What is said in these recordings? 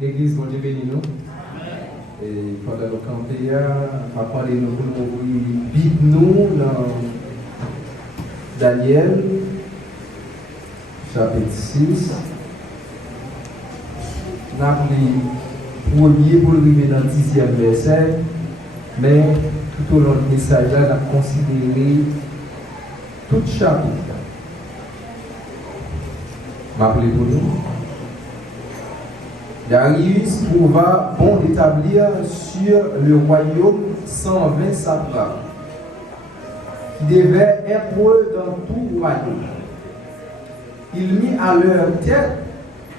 l'église, bon Dieu béni nous. Et pendant le campé, on va parler de nous, vite nous dans Daniel, chapitre 6. On a pris premier pour arriver dans le 10e verset, mais tout au long du message, on a considéré tout chapitre. M'appeler pour nous. Darius trouva bon d'établir sur le royaume 120 satrapes, qui devaient être dans tout royaume. Il mit à leur tête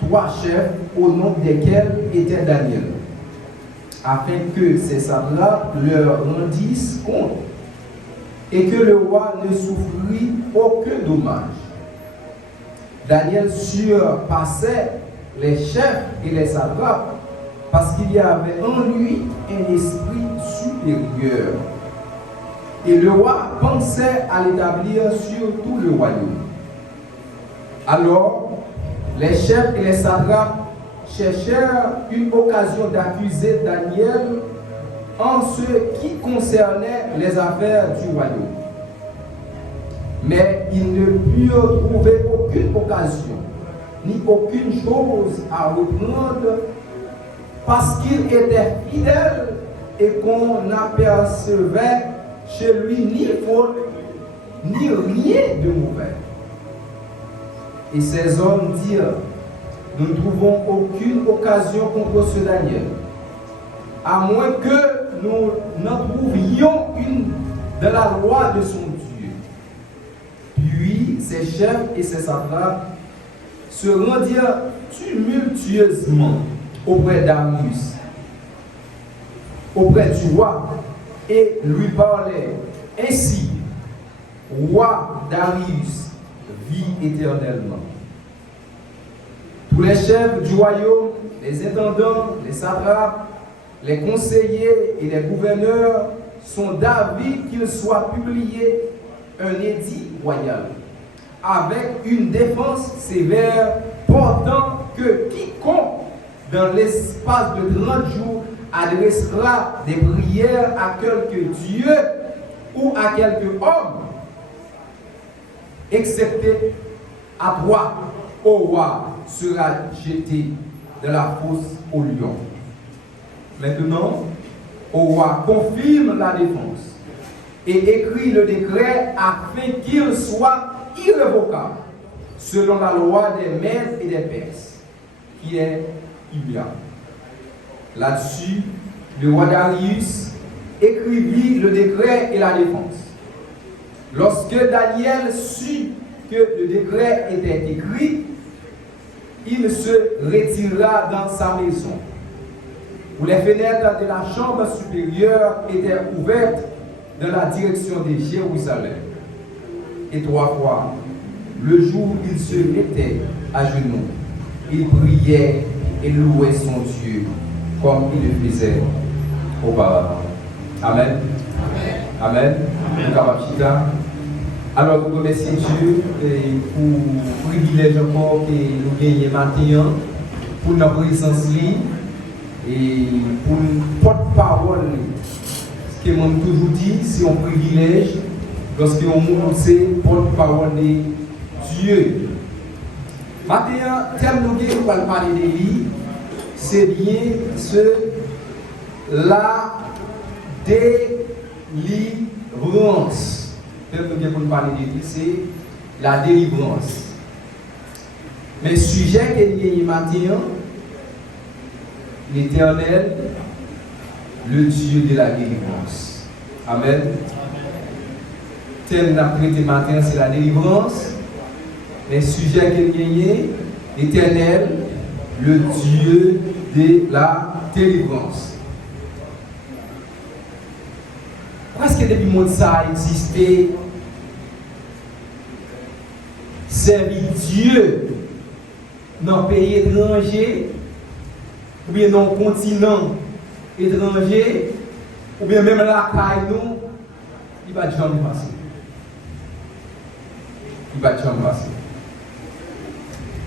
3 chefs, au nom desquels était Daniel, afin que ces satrapes leur rendissent compte et que le roi ne souffrit aucun dommage. Daniel surpassait les chefs et les satrapes parce qu'il y avait en lui un esprit supérieur. Et le roi pensait à l'établir sur tout le royaume. Alors, les chefs et les satrapes cherchèrent une occasion d'accuser Daniel en ce qui concernait les affaires du royaume. Mais ils ne purent trouver aucune occasion, ni aucune chose à reprendre, parce qu'il était fidèle et qu'on n'apercevait chez lui ni faute, ni rien de mauvais. Et ces hommes dirent: nous ne trouvons aucune occasion contre ce Daniel, à moins que nous n'en trouvions une de la loi de son Dieu. Puis ses chefs et ses satrapes se rendirent tumultueusement auprès d'Arius, auprès du roi, et lui parlaient ainsi: Roi Darius, vis éternellement. Tous les chefs du royaume, les intendants, les satrapes, les conseillers et les gouverneurs sont d'avis qu'il soit publié un édit royal avec une défense sévère portant que quiconque dans l'espace de 30 jours adressera des prières à quelque Dieu ou à quelque homme, excepté à toi, ô roi, sera jeté de la fosse au lion. Maintenant, ô roi, confirme la défense et écrit le décret afin qu'il soit irrévocable, selon la loi des Mèdes et des Perses, qui est immuable. Là-dessus, le roi Darius écrivit le décret et la défense. Lorsque Daniel sut que le décret était écrit, il se retira dans sa maison, où les fenêtres de la chambre supérieure étaient ouvertes dans la direction de Jérusalem. Et 3 fois, le jour où il se mettait à genoux, il priait et louait son Dieu, comme il le faisait auparavant. Amen. Amen. Amen. Alors, nous remercions Dieu pour le privilège encore que nous gagnons maintenant, pour notre présence et pour une porte-parole. Ce que moi toujours dit, c'est un privilège lorsque on sait porte-parole de Dieu. Maintenant, thème nous allons parler de lui, c'est bien la délivrance. Le thème nous parler de lui, c'est la délivrance. Mais le sujet que nous avons maintenant, l'Éternel, le Dieu de la délivrance. Amen. Le thème que nous avons traité matin, c'est la délivrance. Mais le sujet que nous avons, l'Éternel, le Dieu de la délivrance. Presque depuis le monde ça a existé, servir Dieu dans un pays étranger, ou bien dans un continent étranger, ou bien même la caille nous, il va jamais passer. Il va jamais passer.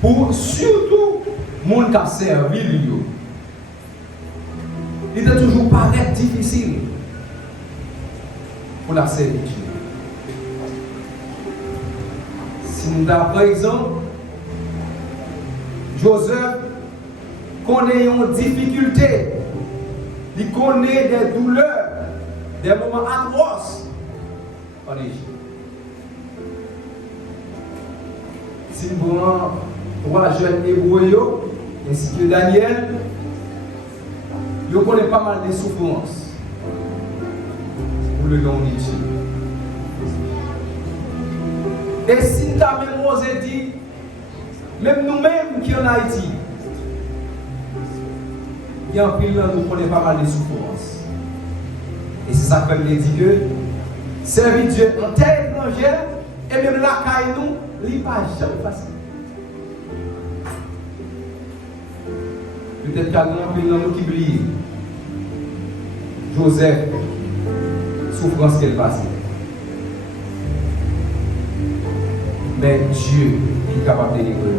Pour surtout, les gens qui servent, il était toujours paraître difficile pour la servir Dieu. Si nous avons par exemple, Joseph connaît une difficulté, il connaît des douleurs, des moments atroces en Égypte. Si nous avons 3 jeunes hébreux, ainsi que Daniel, ils connaissent pas mal de souffrances pour le nom de Dieu. Et si nous avons même osé dire, même nous-mêmes qui en Haïti, il y a un pays où nous connaissons pas mal de souffrances. Et c'est ça que je dis que servir Dieu en terre étrangère, et même la caille nous, il n'est pas jamais facile. Peut-être qu'il y a un pays qui oublie Joseph, souffrance qu'elle passe. Mais Dieu est capable de délivrer.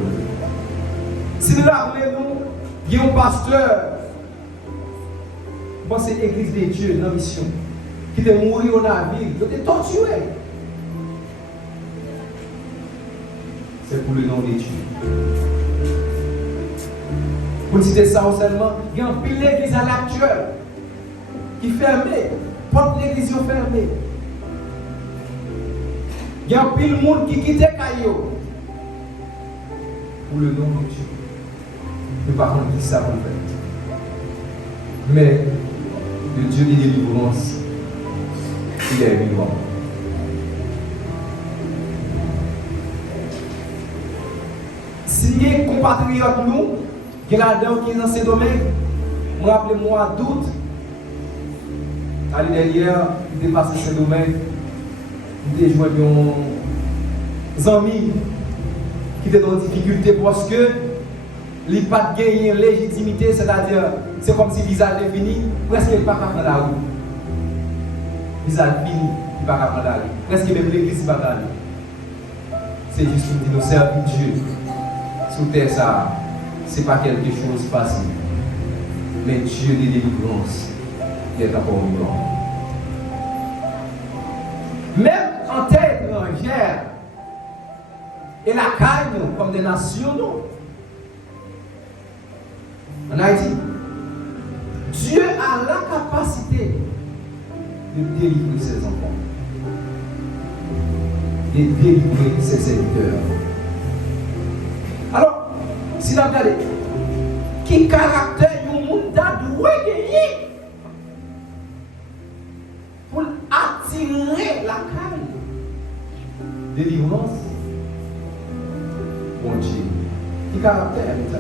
Si nous rappelons, il y a un pasteur, bon, c'est l'église de Dieu dans la mission, qui est mort au navire, qui est torturé. C'est pour le nom de Dieu. Pour citer ça seulement, il y a un pile d'église à l'actuel qui est fermée, porte l'église fermée. Il y a un pile de monde qui quitte Caillou pour le nom de Dieu. Nous ne pouvons pas dire ça pour faire. Mais le Dieu des délivrances, il est vivant. Si les compatriotes nous, qui sont là-dedans, qui sont dans ces domaines, je me rappelle mois d'août, l'année dernière, il dépassé ce domaine, il joint des amis qui étaient dans difficulté parce que il n'a pas gagné légitimité, c'est-à-dire, c'est comme si visa est fini, presque il n'est pas capable de la route. Visa est fini, il n'est pas capable de la route. Presque même l'église n'est pas capable. C'est juste une nous servir Dieu. Sous terre, ça, ce n'est pas quelque chose de facile. Mais Dieu des délivrances, il est encore vivant. Même en terre étrangère, et la caille, comme des nationaux, en Haïti, Dieu a la capacité de délivrer ses enfants, de délivrer ses serviteurs. Alors, si vous regardez, qui caractère du monde doit gagner pour attirer la caille? Délivrance, bon Dieu. Qui caractère ça?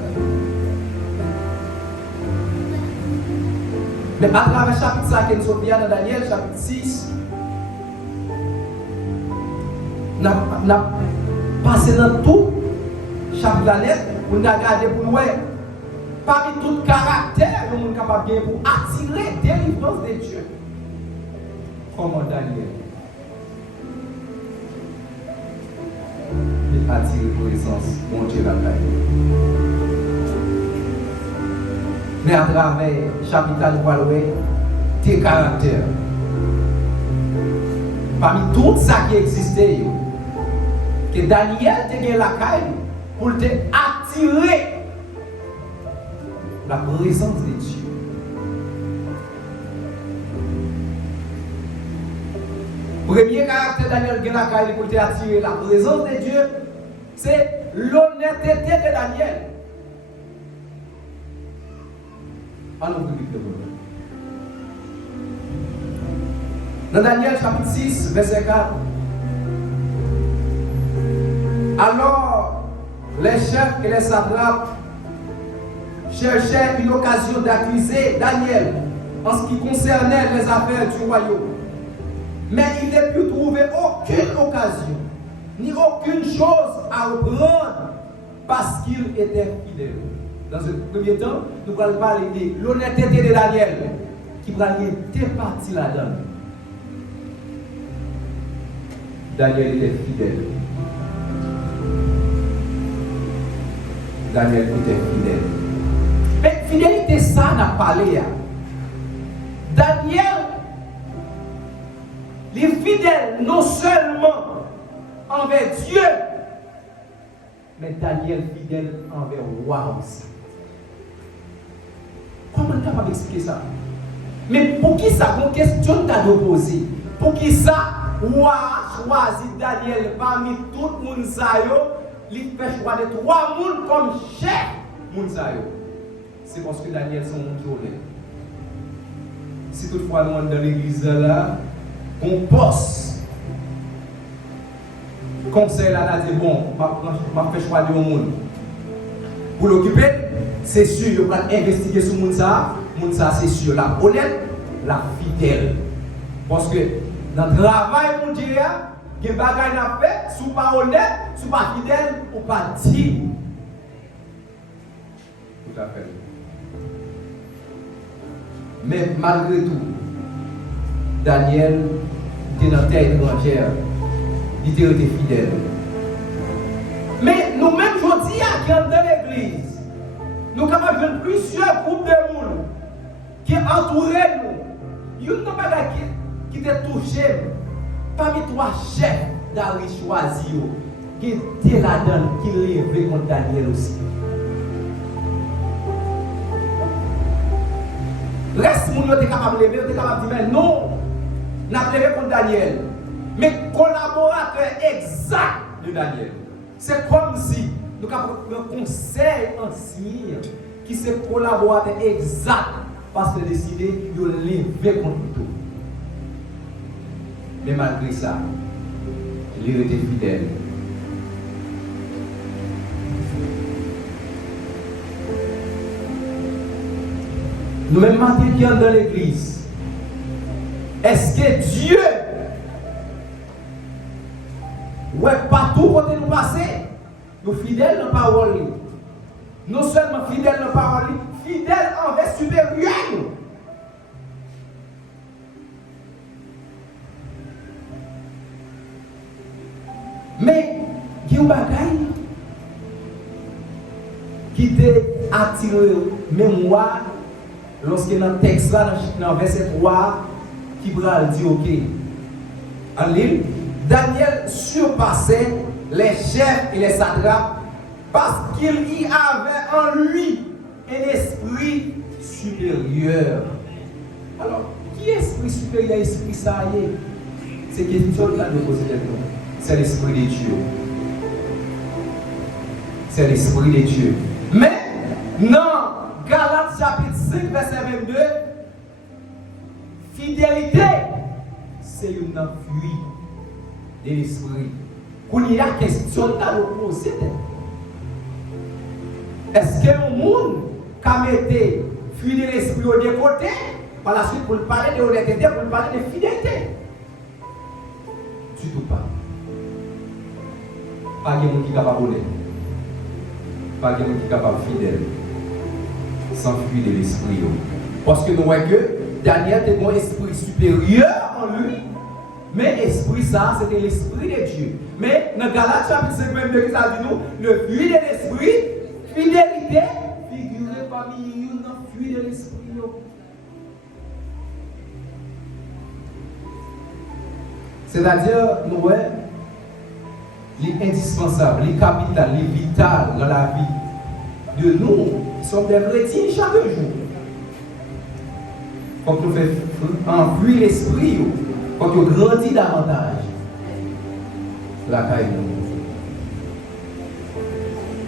Mais à travers le chapitre 5, nous sommes bien dans Daniel, chapitre 6, nous avons passé dans tout chapitre de la lettre, pour nous regarder pour nous, parmi tout caractère, nous sommes capables de pour attirer délivrance de Dieu. Comment Daniel attirer présence, mon Dieu, la paix. Mais à travers le chapitre, nous voyons tes caractères. Parmi tout ça qui existait, que Daniel te gagné la caille pour te attirer la présence de Dieu. Premier caractère Daniel gagné la caille pour te attirer la présence de Dieu, c'est l'honnêteté de Daniel. Allons vous lire dans Daniel chapitre 6, verset 4. Alors, les chefs et les satrapes cherchaient une occasion d'accuser Daniel en ce qui concernait les affaires du royaume. Mais ils ne purent trouver aucune occasion, ni aucune chose à reprendre parce qu'il était fidèle. Dans un premier temps, nous allons parler de l'honnêteté de Daniel, qui va aller deux parties là-dedans. Daniel était fidèle. Daniel était fidèle. Mais fidélité, ça n'a pas parlé. Daniel, il est fidèle non seulement envers Dieu, mais Daniel fidèle envers le roi aussi. Comment on est capable d'expliquer ça? Mais pour qui ça? Une question t'a posée. Pour qui ça? Roi choisi Daniel parmi tout le monde, il fait choix de 3 personnes comme chef. C'est parce que Daniel est un monde qui est honnête. Si toutefois nous sommes dans l'église là, on poste. Conseil là, a dit bon, je vais choisir un monde. Pour l'occuper, c'est sûr, il va investiguer sur le monde ça, c'est sûr, la honnête, la fidèle. Parce que dans le travail, mon Dieu, il y a des bagages à faire, si vous pas honnête, si vous pas fidèle, ou pas dit. Tout à fait. Mais malgré tout, Daniel était dans la terre étrangère, il était fidèle. Mais nous-mêmes, aujourd'hui, qui sommes dans l'église, nous sommes capables de plusieurs groupes de monde qui entourent nous. Il y a une chose qui t'a touché. Parmi 3 chefs d'Ari choisi, qui étaient là-dedans, qui levaient contre Daniel aussi. Reste mon était capable de lever, était capable de dire non, n'a pas levé contre Daniel. Mais collaborateur exact de Daniel. C'est comme si nous avons un conseil ancien qui se collaborateur exact parce qu'il a décidé de lever contre tout. Mais malgré ça, il était fidèle. Nous-mêmes, matin qui sommes dans l'église, est-ce que Dieu, ouais, partout où nous passons, nous fidèles dans la parole, non seulement fidèles dans la parole, fidèles envers supérieur. Mais, il y a un bagage qui t'a attiré mémoire lorsque dans le texte là, dans le verset 3, qui va dire ok. Allez, Daniel surpassait les chefs et les satrapes parce qu'il y avait en lui un esprit supérieur. Alors, qui est esprit supérieur, esprit ça y est? C'est question de la poser maintenant. C'est l'esprit de Dieu. C'est l'esprit de Dieu. Mais, non, Galates chapitre 5, verset 22, fidélité, c'est une fuite de l'esprit. Quand il y a question dans l'opposé, est-ce qu'un monde qui a mis fuite de l'esprit au côté, par la suite pour parler de honnêteté, pour parler de fidélité? Du tout pas. Pas de monde qui est capable de honnête. Pas de monde qui est capable de fidèle. Sans fuir de l'esprit. Parce que nous voyons que Daniel était un esprit supérieur en lui, mais l'esprit ça, c'était l'esprit de Dieu. Mais dans Galates chapitre 5, 22, ça dit nous, le fruit de l'esprit, fidélité, figurez parmi nous dans le fruit de l'esprit. C'est-à-dire, nous voyons, l'indispensable, les capital, les vital dans la vie de nous, qui sommes des chrétiens chaque jour. Faut que nous fassions enfouir l'esprit, faut que nous grandissions davantage. La caille.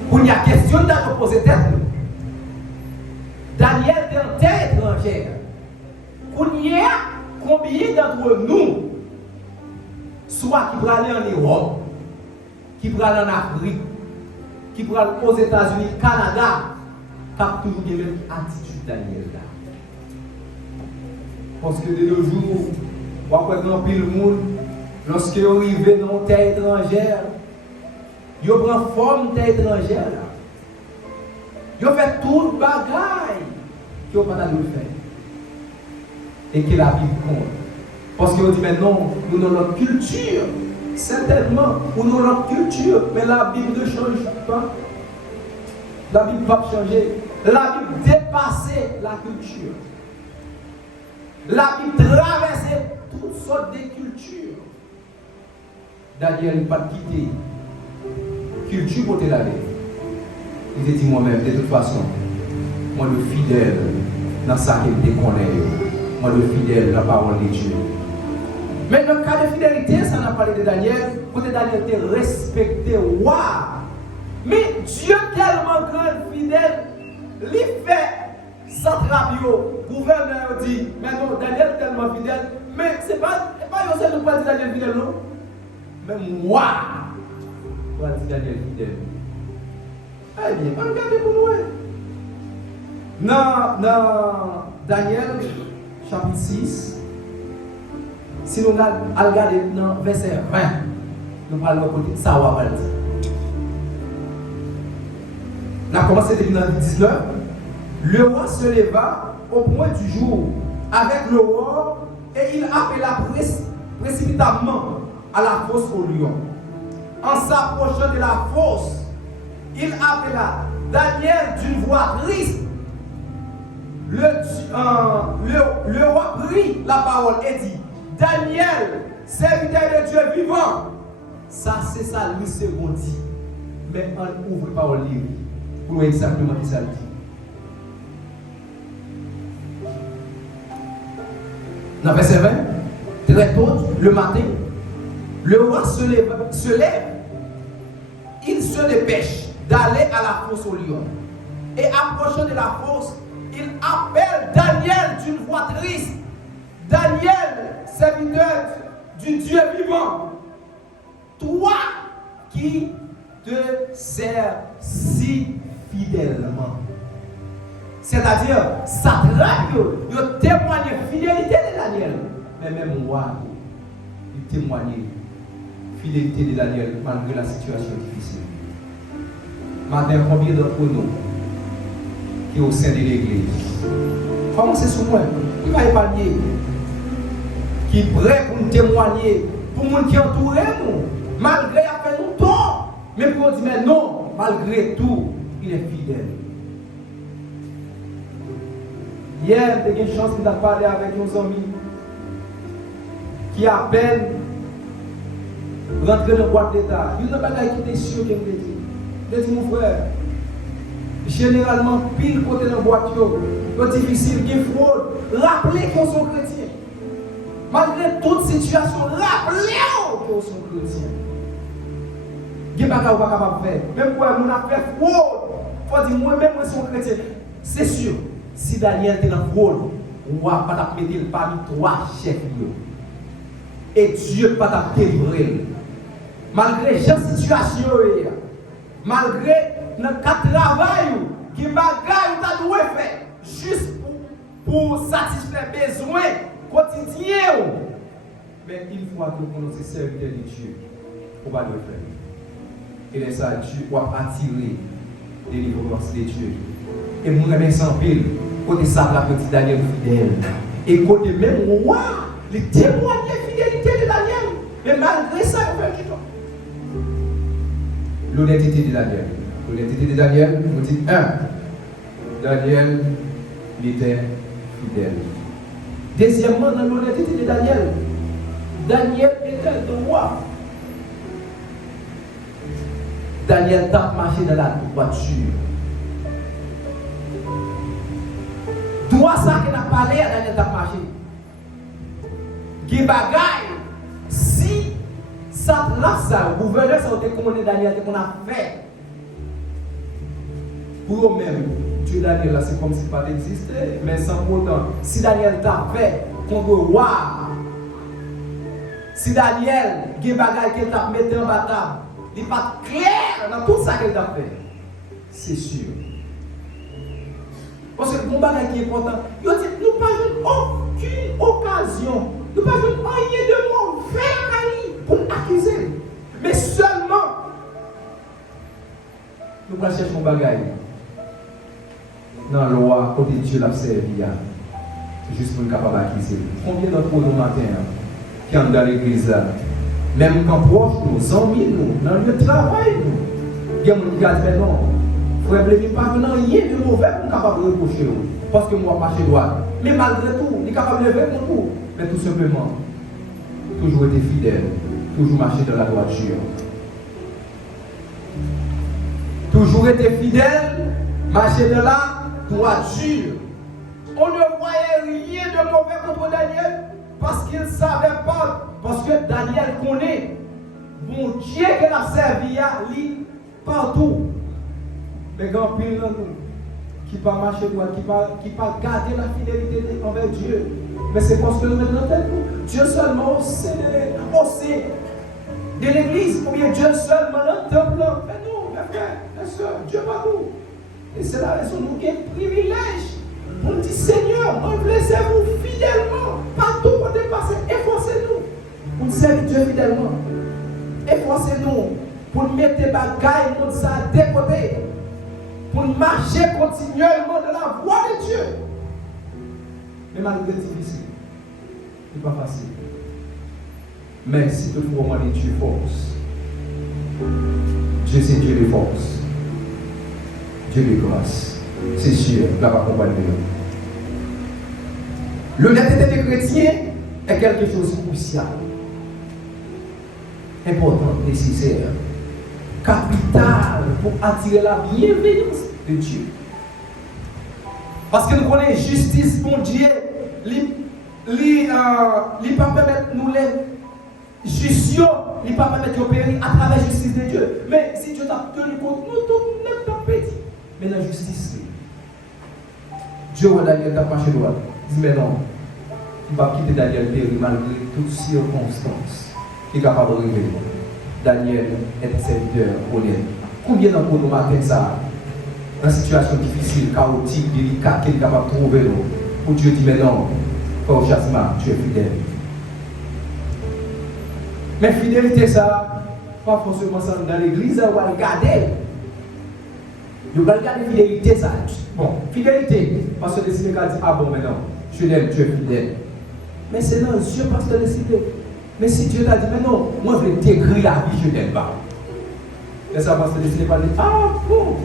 Pour y a question de poser tête. Daniel est en terre étrangère. Pour y a combien d'entre nous, soit qui vont aller en Europe, qui vont aller en Afrique, qui vont aller aux États-Unis, Canada, qui ont toujours la même attitude Daniel là. Parce que de nos jours, on voit grand pile monde, lorsque vous arrivez dans une terre étrangère, vous prenez forme de terre étrangère là. Vous faites tout le bagage que vous n'avez pas le faire. Et que la Bible compte. Parce que vous dites maintenant, nous avons notre culture. Certainement, nous avons notre culture, mais la Bible ne change pas. La Bible va changer. La Bible dépasse la culture. La Bible traversait toutes sortes de cultures. Daniel n'a pas quitté culture pour te l'aller. Il a dit moi-même, de toute façon, moi le fidèle dans ça qu'il te connaît, moi le fidèle dans la parole de Dieu. Mais dans le cas de fidélité, ça n'a parlé de Daniel, pour que Daniel te respecté, waouh! Mais Dieu tellement grand, fidèle, il fait satrapio, gouverneur dit, mais non, Daniel est tellement fidèle, mais c'est pas Joseph qui parle de Daniel fidèle, non? Mais moi, je parle de Daniel fidèle. Eh bien, on regarde pour nous. Dans Daniel, chapitre 6, si nous regardons dans verset 20, nous parlons de côté, ça va dire. On a commencé depuis dans 19. Le roi se leva au point du jour avec le roi et il appela précipitamment à la fosse au lion. En s'approchant de la fosse, il appela Daniel d'une voix triste. Le roi prit la parole et dit: Daniel, serviteur de Dieu vivant. Ça, c'est ça, lui, c'est bon dit. Mais on ouvre la parole livre pour voir exactement ce que ça dit. Dans verset 20, très tôt, le matin, le roi se lève, il se dépêche d'aller à la fosse au lion. Et approchant de la fosse, il appelle Daniel d'une voix triste. Daniel, serviteur du Dieu vivant, toi qui te sers si fidèlement. C'est-à-dire, satrape, il témoigne la fidélité de Daniel. Mais même moi, il témoigne la fidélité de Daniel malgré la situation difficile. Maintenant, combien d'entre nous qui est au sein de l'église? Comment c'est sur moi? Qui va épargner? Qui est prêt pour nous témoigner, pour nous qui entourent nous, malgré a fait nous tort. Mais pour nous dire, mais non, malgré tout, il est fidèle. Hier, j'ai eu une chance de parler avec nos amis qui à peine rentrent dans la boîte d'État. Il y a une bagaille qui était sûr qu'il me dit. Je dis, mon frère, généralement, pile côté dans la boîte, c'est difficile, il y a fraude. Rappelez qu'on sont chrétiens. Malgré toute situation, rappelez qu'on sont chrétiens. Il y a des bagages qu'on n'est pas capable de faire. Même quand on a fait fraude, il faut dire, moi-même, je suis chrétien. C'est sûr. Si Daniel était dans le rôle, on va pas mettre parmi trois chefs. Et Dieu va pas délivrer. Malgré la situation, malgré le cas de travail, qui bagaille tu dois faire juste pour satisfaire les besoins quotidiens. Mais une fois que vous connaissez serviteur de Dieu, on va le faire. Et là, ça, Dieu va attirer les délivrance de Dieu. Et mon ami sans pile, côté ça, la petite Daniel fidèle. Et côté même roi, les témoigne la fidélité de Daniel. Mais malgré ça, il fait du temps. L'honnêteté de Daniel. L'honnêteté de Daniel, vous dites 1. Daniel, il était fidèle. Deuxièmement, dans l'honnêteté de Daniel, Daniel était le roi. Daniel t'a marché dans la voiture. Droit ça qu'il a parlé à Daniel t'a marché. Qui bagaille, si ça là ça, le gouverneur ça a commandé Daniel qu'on a fait. Pour eux-mêmes, Dieu Daniel là c'est comme si pas existait, mais sans pourtant, si Daniel t'a fait contre le roi, si Daniel qui bagaille qu'il t'a mis en bataille, il n'est pas clair dans tout ça qu'il t'a fait, c'est sûr. Parce que le bagage qui est important, nous n'avons pas aucune occasion, nous n'avons pas rien de mauvais pour accuser. Mais seulement, nous allons chercher un bagage dans la loi, côté Dieu l'a servi, juste pour nous capable d'accuser. Combien d'entre nous matin qui sont dans l'église, même quand proche nous, amis nous, dans le travail nous, il y a des gens qui disent non. Frère, ne pas rien de mauvais pour capable de reprocher. parce que moi marche droit. Mais malgré tout, il est capable de lever mon coup. Mais tout simplement, toujours été fidèle, toujours marcher dans la droiture. Toujours été fidèle, marcher dans la droiture. On ne voyait rien de mauvais contre Daniel parce qu'il ne savait pas, parce que Daniel connaît mon Dieu qu'il a servi à lui partout. Mais quand pile dans nous, qui pas marcher droit, qui pas garder la fidélité envers Dieu. Mais c'est parce que nous mettons dans tête nous. Dieu seulement au sein de l'église, ou bien Dieu seulement dans le temple. Mais non, mes frères, mes soeurs, Dieu partout. Et c'est la raison nous qui avons privilège. On dit Seigneur, laissez-vous fidèlement, partout où on dépasse, efforcez-nous pour servir Dieu fidèlement. Efforcez-nous pour mettre des bagailles pour ça de côté, pour marcher continuellement dans la voie de Dieu. Mais malgré difficile, ce n'est pas facile. Mais si toutefois on dit Dieu force, Dieu c'est Dieu de force, Dieu de grâce. C'est sûr, là va accompagner. L'honnêteté des chrétiens est quelque chose de crucial, important, nécessaire, capital pour attirer la bienveillance de Dieu. Parce que nous connaissons justice, bon Dieu, il ne pas permettre nous les justions, il ne pas permettre d'opérer à travers la justice de Dieu. Mais si Dieu t'a tenu compte, nous tous n'êtes pas petits. Mais la justice, Dieu ou Daniel t'a marché droit. Dis mais non, il va quitter Daniel périr malgré toutes circonstances. Il est capable de révéler. Daniel est un serviteur honnête. Combien d'entre nous matin ça, dans une situation difficile, chaotique, délicate, qu'il est capable de trouver nous, où Dieu dit mais non, frère Chasma, tu es fidèle. Mais fidélité ça, pas forcément ça dans l'église, on va regarder. Nous allons regarder fidélité ça. Bon, fidélité, parce que le Seigneur dit, ah bon, maintenant, je l'aime, tu es fidèle. Mais c'est non, Dieu parce que le Seigneur. Mais si Dieu t'a dit, mais non, moi je vais t'écrire la vie, je t'aime pas. Et ça parce que le Seigneur va dire, ah bon,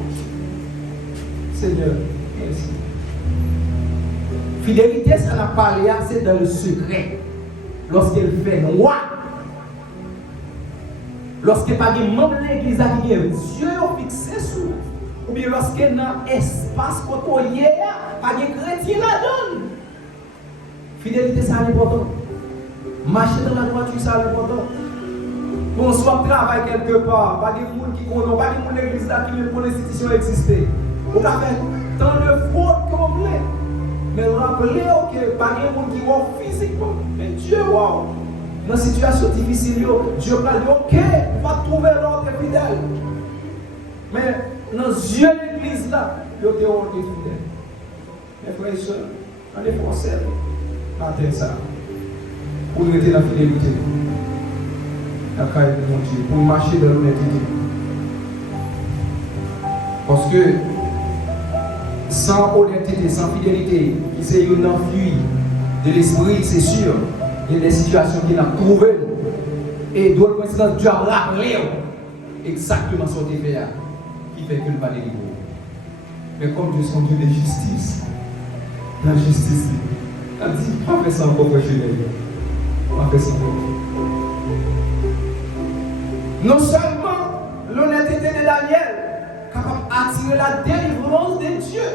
Seigneur, merci. Fidélité, ça n'a pas parlé, c'est dans le secret. Lorsqu'elle fait noir. Lorsqu'il n'y a pas de membre de l'église qui est Dieu fixé sur, ou bien lorsqu'il y a un espace côtoyé, pas de chrétien là-dedans. Fidélité, c'est important. Marcher dans la droiture, c'est important. Bon, soit travail quelque part, pas de monde qui connaît, pas de monde de l'église qui veut pour l'institution exister. On a fait tant de fautes qu'on voulait. Mais rappelez que pas de monde qui voit physiquement, mais Dieu voit. Dans une situation difficile, Dieu va dire ok, va trouver l'ordre fidèle. Mais dans les yeux de l'église là, il y a des ordres fidèles. Mes frères et sœurs, on est français, matin ça, pour rester dans la fidélité, la carrière de mon Dieu, pour marcher dans l'honnêteté. Parce que sans honnêteté, sans fidélité, qui c'est une enfuie de l'esprit, c'est sûr. Il y a des situations qu'il a trouvées et d'autres coïncidences, Dieu a rappelé exactement ce qu'il fait qui fait qu'il va délivrer. Mais comme Dieu est un Dieu de justice, la justice, il a dit, pas faire ça encore professionnel. Pas faire ça encore. Non seulement l'honnêteté de Daniel, capable d'attirer la délivrance de Dieu,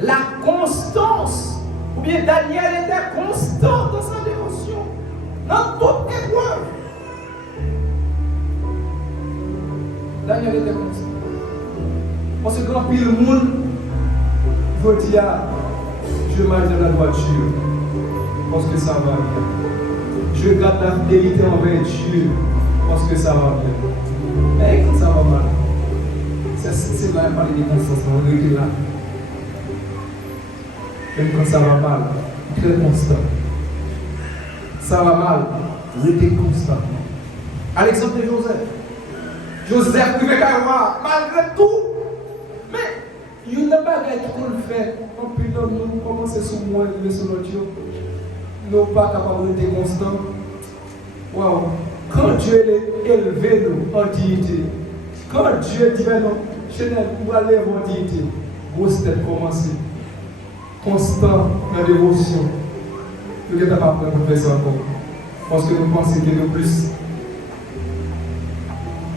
la constance. Ou bien Daniel était constant dans sa dévotion, dans toute épreuve. Daniel était constant. Parce que quand pile le monde veut dire, je marche dans la voiture, parce que ça va bien. Je garde la fidélité envers Dieu, parce que ça va bien. Mais quand ça va mal, c'est là parler de constance, on est là. Même quand ça va mal, très constant. Ça va mal, restez constant. À l'exemple de Joseph. Joseph pouvait avoir malgré tout. Mais il n'y a pas qu'on le fait. On peut nous commencer sur moi et sur notre Dieu. Nous ne sommes pas capables de rester constants. Waouh! Quand Dieu est élevé nous en dignité, quand Dieu dit non, je n'ai pas aller en dignité. grosse tête commencée, constant dans la dévotion. Nous ne sommes pas prêts pour faire ça encore. Parce que nous pensons que nous plus.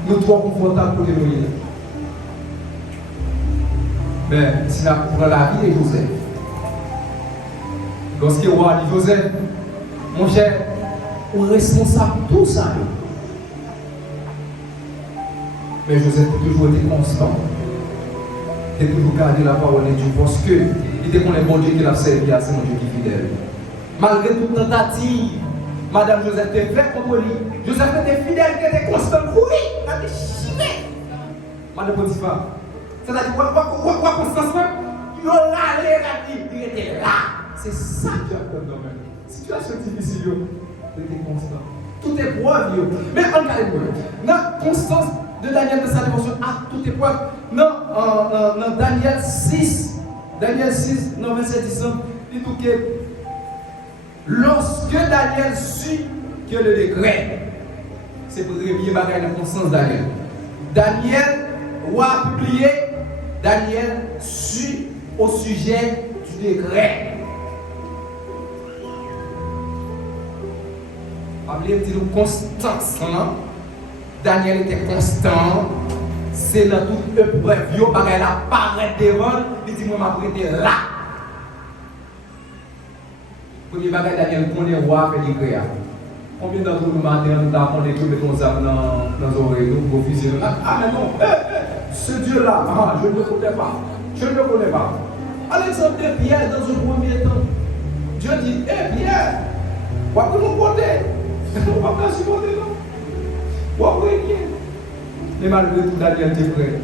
Nous trop confortables pour nous y. Mais si nous prenons la vie de Joseph, lorsque le roi dit Joseph, mon cher, on est responsable de tout ça. Mais Joseph a toujours été constant. Il a toujours gardé la parole de Dieu parce qu'il était pour les bon Dieu qu'il a servi, c'est mon Dieu qui est fidèle. Malgré toute tentative, Madame Joseph était vraie contre lui. Joseph était fidèle, il était constant pour lui. Il a été chimé. Madame Potiphar. C'est-à-dire, quoi Constance même, il était là. C'est ça qui a fait dans même. Situation difficile, il était constant. Tout est preuve. Mais regardez-moi, dans Constance de Daniel de sa dévotion à toute épreuve, dans Daniel 6, non 27 disant, il dit que lorsque Daniel sut que le décret, c'est pour réveiller bagaille dans Constance Daniel. Daniel a publié, Daniel sut au sujet du décret. Bible dit constance. Daniel était constant. C'est dans toute épreuve, il apparaît devant, il dit moi je prêté là. Premier bagage Daniel connaît roi fait décret. Combien d'entre nous matin nous avons des trucs comme ça dans nos oreilles, nous fusionner. Ah mais non, ce Dieu là, je ne le connais pas. Je ne le connais pas. Alexandre de Pierre dans un premier temps. Dieu dit, Pierre, on va nous porter. On va pas supporter non. On va rien. Mais malgré tout, Daniel était prêt.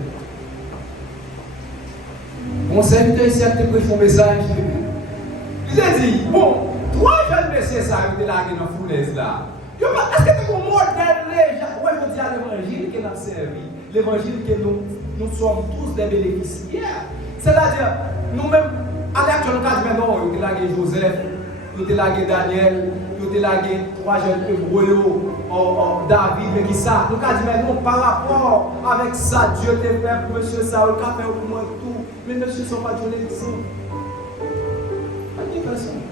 Mon serviteur ici a pris son message. Il a dit, bon, trois jeunes messieurs, ça a été là dans la foulaise là. Est-ce que c'est un modèle déjà? Oui, je dis à l'évangile qui nous servi. L'évangile que nous sommes tous des bénéficiaires. C'est-à-dire, nous-mêmes, à l'actuel cas, maintenant, nous avons lagué Joseph, nous avons lagué Daniel, nous avons lagué trois jeunes hébreux, David, mais qui ça? Nous avons dit, mais non, par rapport avec ça, Dieu t'a fait pour monsieur Saul, qu'a fait pour moi tout. Mais monsieur ne sont pas Dieu l'exemple. Pas de personne.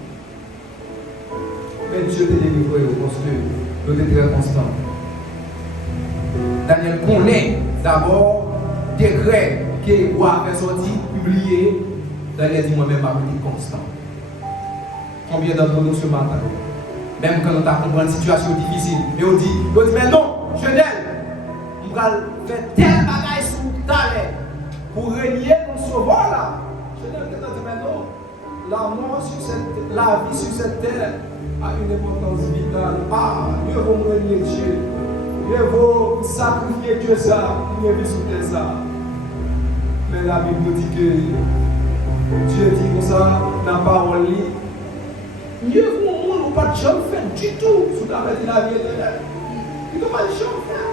Mais Dieu t'a délivré parce que nous étions très constants. Daniel connaît d'abord décret que le roi a sorti, publié. Daniel dit moi-même, je suis constant. Combien d'entre nous ce matin, même quand on a compris une situation difficile, et on dit mais non, Genève, on va faire tel bagage sur talent pour régner mon sauveur là. Genève qui dit mais non, la vie sur cette terre a une importance vitale. Ah, mieux vaut régner Dieu. Mieux vaut sacrifier Dieu ça, mieux vivre sur terre ça. Mais la Bible dit que Dieu dit comme ça, dans la parole, mieux vaut un monde où pas de choses fait du tout sous la vie éternelle. Il n'y a pas de choses faire.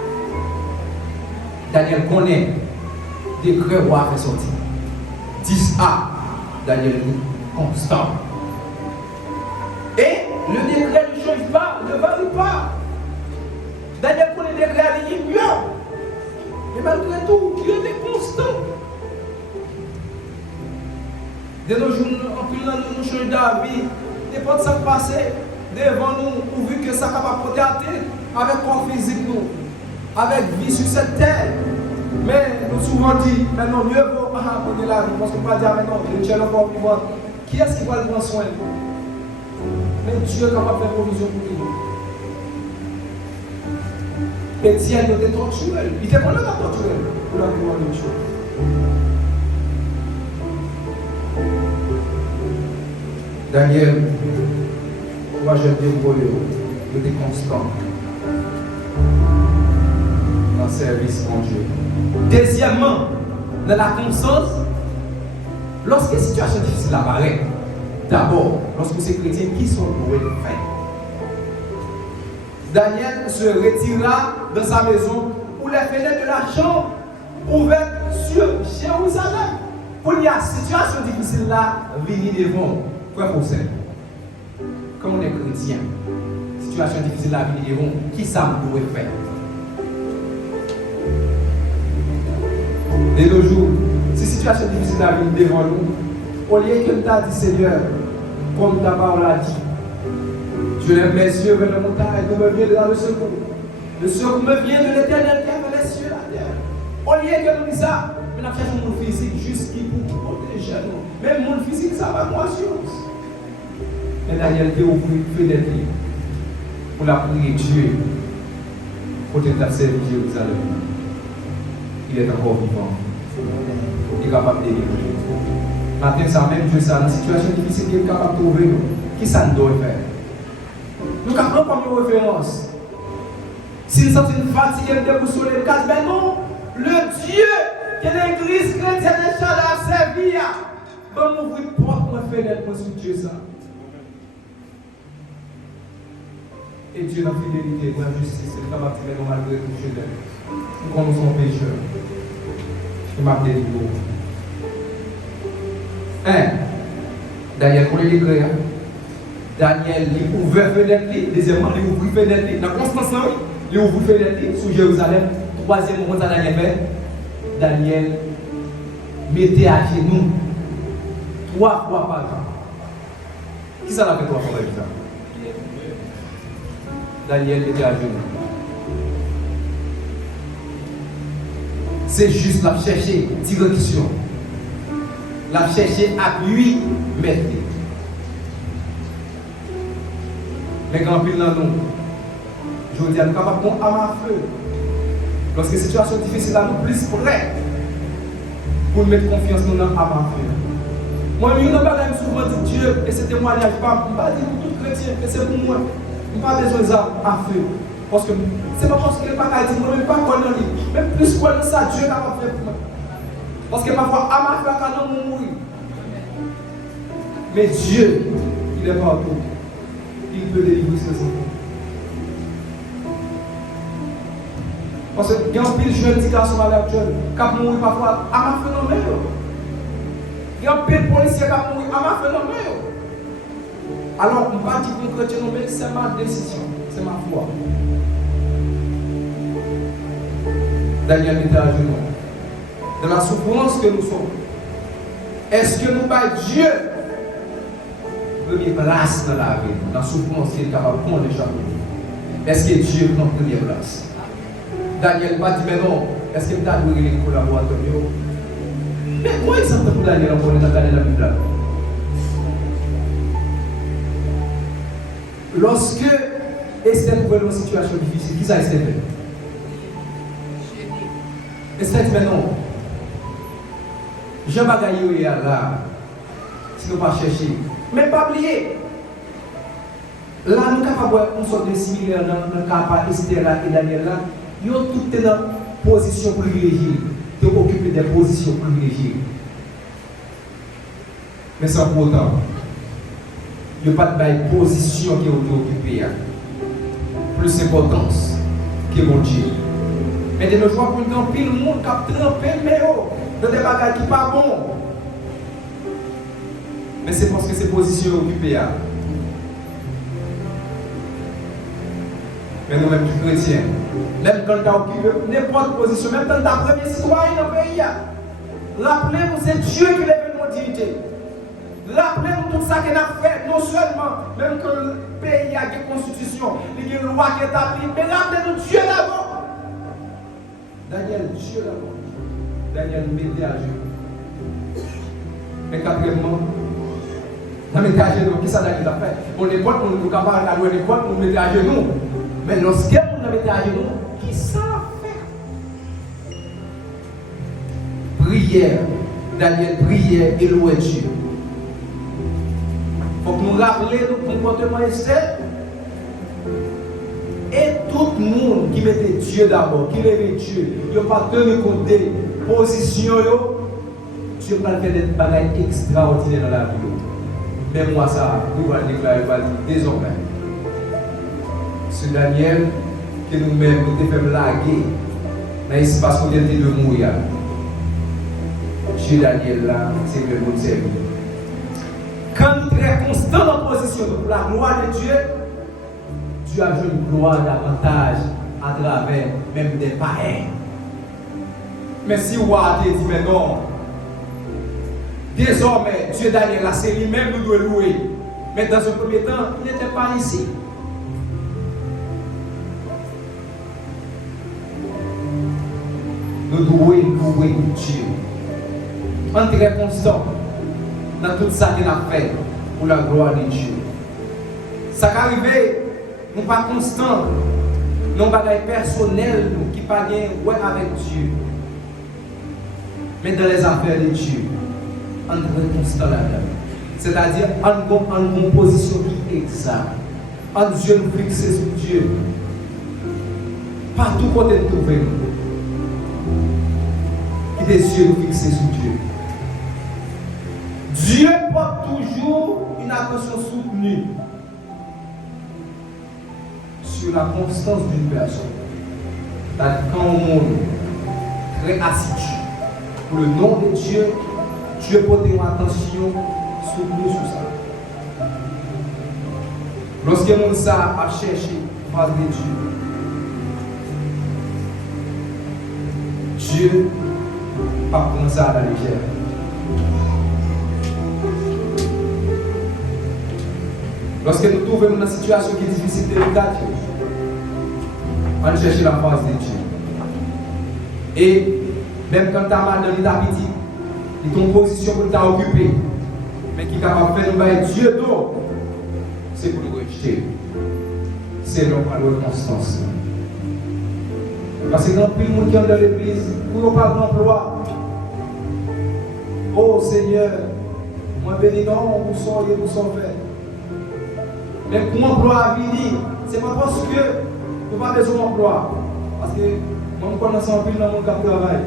Daniel connaît décret roi fait sortir. 10a, Daniel est constant. Et le décret ne change pas, ne varie pas. Daniel connaît le décret, il ignore. Mais malgré tout, Dieu est constant. De nos jours, en plus, nous changeons d'avis. N'importe ce qui passe devant nous, pourvu que ça soit capable de porter avec corps physique, nous, avec vie sur cette terre. Mais nous souvent dit, maintenant mieux vaut prendre la vie, parce qu'on ne peut pas dire maintenant, le Dieu est encore vivant. Qui est-ce qui va le prendre soin? Mais Dieu est capable de faire provision pour lui. Étienne était torturé. Il était vraiment torturé pour la gloire de Dieu. Daniel, moi je dis pour lui, il était constant dans le service en Dieu. Deuxièmement, dans la conscience, lorsque la situation difficile apparaît, d'abord, lorsque ces chrétiens qui sont doués de faim, Daniel se retira de sa maison pour les fenêtres de la chambre ouverte sur Jérusalem. Pour la situation difficile là, venir devant. Frère Fosset, comme on est chrétien, situation difficile à venir devant, qui ça nous doit faire? De nos jours, Si situation difficile arrive devant nous, au lieu que nous t'a dit Seigneur, comme ta parole a dit, je lève mes yeux vers la montagne, d'où me viendra le secours. Le secours me vient de l'Éternel qui a fait les cieux et la terre. Au lieu que nous disions ça, nous cherchons mon physique juste pour protéger nous. Même mon physique, ça va moi assurance. Mais Daniel a ouvert une fenêtre pour la prier Dieu, pour te servir Jérusalem. Il est encore vivant. Il est capable de délivrer. Matin, ça même Dieu, ça, dans une situation difficile, il est capable de trouver nous. Qui ça nous doit faire? Nous avons comme référence. Si nous sommes fatigués de vous sur les cases, mais non, le Dieu que l'église chrétienne de Chaleur a servi, va m'ouvrir porte, moi fenêtre, moi sur Dieu ça. Et Dieu, dans la fidélité, dans la justice, il est capable de faire malgré tout chez nous. Nous connaissons pécheurs. Je m'appelle délivré. Daniel, pour l'écrire, Daniel, il ouvre fenêtre, deuxièmement, il ouvre fenêtre, dans la constance, il ouvre fenêtre sur Jérusalem. Troisième moment, Daniel fait, Daniel mettait à genoux 3 fois par an. Qui ça l'a fait 3 fois par an? Daniel mettait à genoux. C'est juste la chercher direction. La chercher appui, mettre. Mais quand pile dans nous, je veux dire, nous sommes capables de à ma feu. Lorsque la situation est difficile, nous plus prêts pour mettre confiance dans à ma feu. Moi, je ne vais pas souvent dire Dieu, et ce témoignage, je ne vais pas dire pour tout chrétien, mais c'est pour moi. Je n'ai pas besoin de ça à feu. Parce que ce n'est pas parce que je ne vais pas dire, moi, je ne vais pas connaître lui. Même plus quoi de ça, Dieu n'a pas fait pour moi. Parce que parfois, à ma feu, quand on mourir. Mais Dieu, il est partout. Il peut délivrer ses enfants. Parce que il y a un pile jeune petit garçon à l'heure actuelle qui a mouru parfois à ma phénomène. Il y a un pile policier qui a mouru à ma phénomène. Alors, on ne va pas dire que chrétien, mais c'est ma décision, c'est ma foi. Daniel était à genoux. Dans la souffrance que nous sommes, est-ce que nous baillons Dieu première place dans la vie, dans la souffrance qu'il est capable de prendre l'échappée? Est-ce que Dieu prend première place? Daniel m'a dit, mais non, est-ce que tu as donné les collaborateurs? Mais comment exemple pour Daniel, on connaît dans la Bible? Lorsque Esther trouvait une situation difficile, qui ça Esther fait? Esther dit, mais non, Jean Bagaille est là, si nous ne pas chercher. Mais pas oublier, là, nous sommes capables de sorte de similaire dans le cas de Esther et Daniel là. Ils ont toutes dans position privilégiée, de occuper des positions privilégiées. Mais sans pour autant, il n'y a pas de position qui est occupée. Plus importance que mon Dieu. Mais de nos jours, pour nous, pile le monde qui a trempé dans des bagages qui ne sont pas bons. Mais c'est parce que ces positions sont occupées. Mais nous-mêmes, les chrétiens, même quand tu as occupé n'importe quelle position, même quand tu as premier citoyen dans le pays, rappelez-nous, c'est Dieu qui lève nos dignités. Rappelez-nous tout ça qu'il a fait, non seulement, même que le pays a une constitution, il y a une loi qui est établie, mais rappelez-nous Dieu d'abord. Daniel, Dieu d'abord. Daniel mettait à genoux. Mais quatrièmement, dans le mettait à genoux, qu'est-ce que Daniel a fait? Pour l'époque, on nous capables de louer l'époque, on mettait à genoux. Mais lorsqu'on mettait à genoux, qui ça fait? Prière. Daniel priait et louait Dieu. Il faut que nous rappelions le comportement Esther. Et tout le monde qui mettait Dieu d'abord, qui levait Dieu, il n'y a pas tenu compte des positions, Dieu va faire des bagages extraordinaires dans la vie. Même moi, ça, nous allons déclarer, désormais. C'est Daniel que nous-mêmes nous devons laguer dans l'espace où il était de mourir. Chez Daniel là, c'est que nous servir. Quand nous sommes constants dans la position pour la gloire de Dieu, Dieu a joué une gloire davantage à travers même des païens. Mais si vous avez dit, mais non, Désormais, Dieu Daniel, là, c'est lui-même nous doit louer. Mais dans un premier temps, il n'était pas ici. Nous devons louer Dieu. On est très constant dans tout ça qu'il a fait pour la gloire de Dieu. Ça qui arrive, nous ne sommes pas constants. Nous sommes pas personnels qui ne pas ouais avec Dieu. Mais dans les affaires de Dieu, on est constant là-dedans. C'est-à-dire, on a une position qui est exacte. En Dieu nous fixer sur Dieu. Partout côté de trouver nous. Qui des yeux nous fixer sur Dieu. Dieu porte toujours une attention soutenue sur la constance d'une personne. C'est-à-dire, quand on monde très assidu pour le nom de Dieu, Dieu porte une attention soutenue sur ça. Lorsque mon ça a cherché face de Dieu, Dieu pas prendre ça à la légère. Lorsque nous trouvons dans une situation qui est difficile, délicate, on cherche la face de Dieu. Et même quand tu as mal dans l'état petit, il y a une position pour t'occuper, mais qui est capable de faire nous bailler Dieu d'eau, c'est pour le rejeter. C'est non pas de constance. Parce que quand il y a des gens dans l'église, pour ne pas d'emploi, oh Seigneur, moi béni non, vous soyez, vous sauvez. Mais pour l'emploi à venir, ce n'est pas parce que nous n'avons pas besoin d'emploi. Parce que moi, je connais un peu dans mon cap de travail.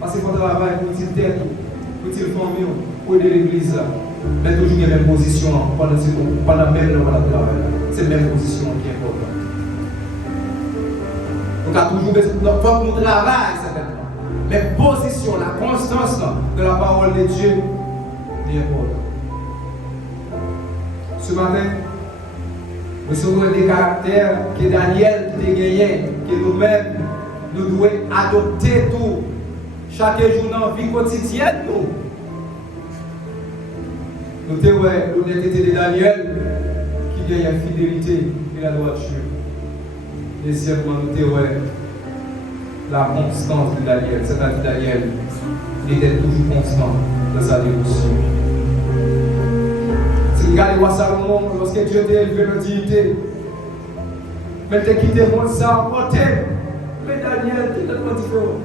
Parce qu'il faut travailler pour utile tête, pour utile famille, pour aider l'église. Mais toujours la même position pendant même le travail. C'est la même position qui est importante. Donc, à toujours besoin faut que nous travaillons certainement. Mais position, la constance de la parole de Dieu est importante. Ce matin, nous sommes des caractères que Daniel a gagné, que nous-mêmes, nous devons adopter tout, chaque jour dans la vie quotidienne. Nous avons l'honnêteté de Daniel qui gagne la fidélité et la droiture. Deuxièmement, nous avons la constance de Daniel, c'est-à-dire Daniel, il était toujours constant dans sa dévotion. Si vous regardez roi Salomon, lorsque Dieu t'a élevé dans dignité, mais tu as quitté le monde sans porter, mais Daniel était nettement différent.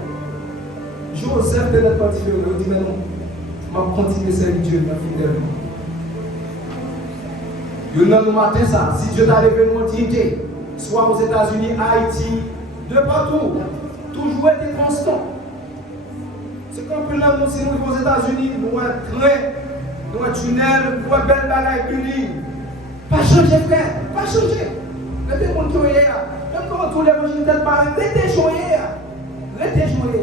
Joseph était nettement différent. Il dit, mais non, je vais continuer à servir Dieu fidèlement. Il y a un matin ça, si Dieu t'a élevé dans dignité, soit aux États-Unis, Haïti, de partout, toujours été constant. C'est comme que là, si nous vivons aux États-Unis, nous avons un train, nous avons un tunnel, nous avons une belle bagaille unie. Pas changer, frère, pas changer. Restez mon tour hier. Même quand tous les gens ne pas, restez jouer. Restez jouer.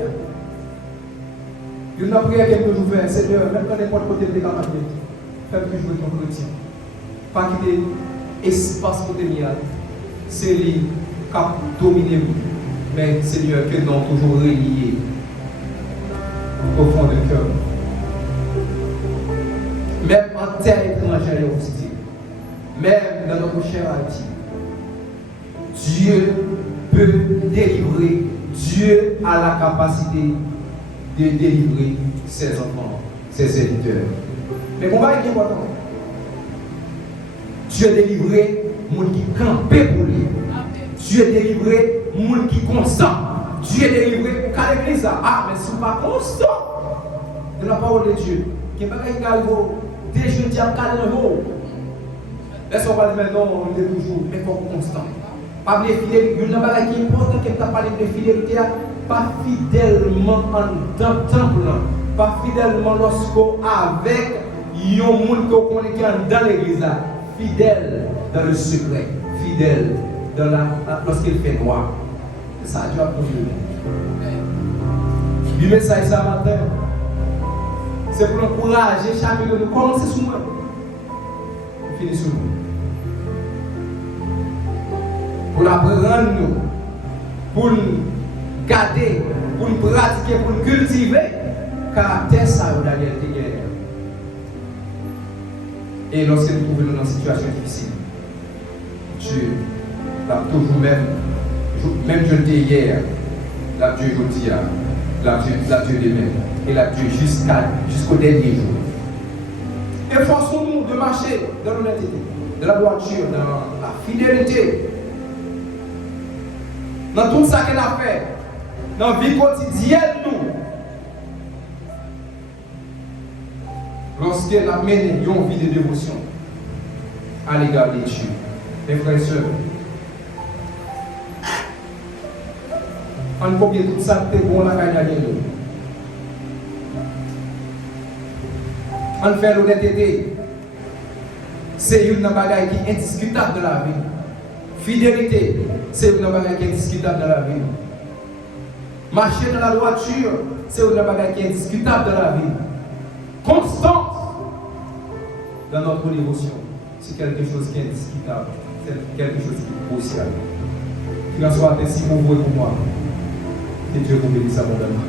Il y a une prière que nous faisons, Seigneur, même quand n'importe côté de capable, fais que jouer ton chrétien. Pas quitter espace pour tenir. C'est lui qui a dominé vous. Mais Seigneur, que nous toujours reliés au fond du cœur. Même en terre étrangère et hostile, même dans notre cher Haïti, Dieu peut délivrer. Dieu a la capacité de délivrer ses enfants, ses serviteurs. Mais comment est-ce important? Dieu délivré les gens qui campent pour lui. Dieu délivré les gens qui sont constants. Dieu délivré pour l'église. Ah, mais si vous pas constant de la parole de Dieu, qui n'est pas des jeunes qui ont calé le mot. Laissons pas dire maintenant, on est toujours, mais faut constant. Pas de fidélité. Il y a une chose qui est importante, qui est parlé de fidélité, pas fidèlement en temple, pas fidèlement lorsqu'on avec les gens qui sont dans l'église, fidèle dans le secret, fidèle lorsqu'il fait noir. C'est ça, Dieu a conduit. Le message ce matin, c'est pour encourager chacun de nous. Commencez sur moi. Finissez sur nous. Pour l'apprendre nous, pour nous garder, pour nous pratiquer, pour nous cultiver, caractère ça, Daniel Tigger. Et lorsque nous trouvons dans une situation difficile, Dieu l'a toujours même je le dis hier, l'a Dieu aujourd'hui, l'a Dieu demain, et l'a Dieu jusqu'au dernier jour. Efforçons-nous de marcher dans l'honnêteté, dans la droiture, dans la fidélité, dans tout ça qu'elle a fait, dans la vie quotidienne, nous. Lorsqu'elle a mené une vie de dévotion à l'égard de Dieu. Mes frères et sœurs, on peut bien tout ça, c'est bon la caille. On fait l'honnêteté. C'est une bagaille qui est indiscutable de la vie. Fidélité, c'est une bagaille qui est indiscutable de la vie. Marcher dans la droiture, c'est une bagaille qui est indiscutable de la vie. Constance dans notre dévotion, c'est quelque chose qui est indiscutable. C'est quelque chose qui est crucial. Qu'il en soit ainsi pour vous et pour moi. Que Dieu vous bénisse abondamment.